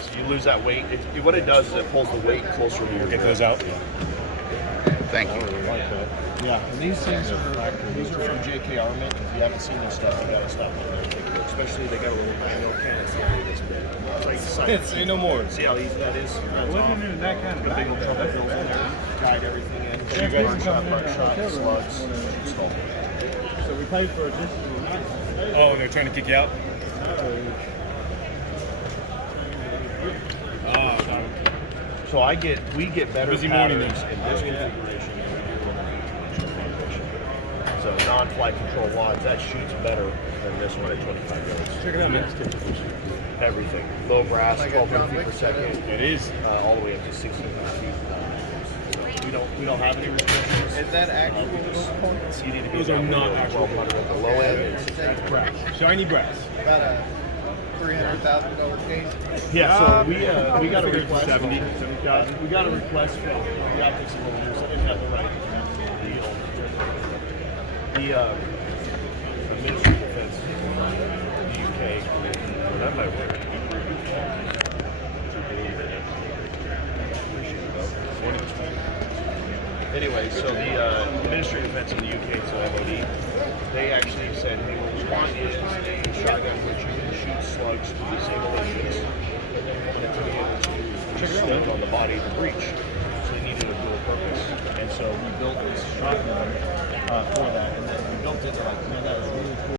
So you lose that weight. What it does is it pulls the weight closer to your Get those out. Thank you. Yeah, and these things are from JK Armament. If you haven't seen this stuff, you gotta stop in there and take a look. Especially they got a little manual can. It's only this big. It's like science. Say no more. See how easy that is? Wasn't even that kind of Got big old trouble bills in there. Guide everything in. Burn shot, slugs. So we paid for additional nights. Oh, they're trying to kick you out? So we get better Busy morning patterns in this configuration than we do in the configuration. So non-flight control wads, that shoots better than this one at 25 yards. Check it out, man. Everything. Low brass, Like a 1200 John feet per Wick second. It is. All the way up to 1600 feet. We don't have any restrictions. Is that actual points? You need to be Those are about not actual 1200 at the low end. That's brass. Shiny brass. About a $300,000 case? Yeah, so we got a request. 70. Yeah, we got a request from the optics a little news. I didn't have the right deal. The Ministry of Defense in the UK, well, that might work. Anyway, so the Ministry of Defense in the UK, so MOD, they actually said they will respond to issues in shotgun which you can shoot slugs to disable agents, and then we wanted to be able to shoot on the body to breach. So they needed a dual purpose. And so we built this shotgun for that. And then we built it like, man, that is really cool.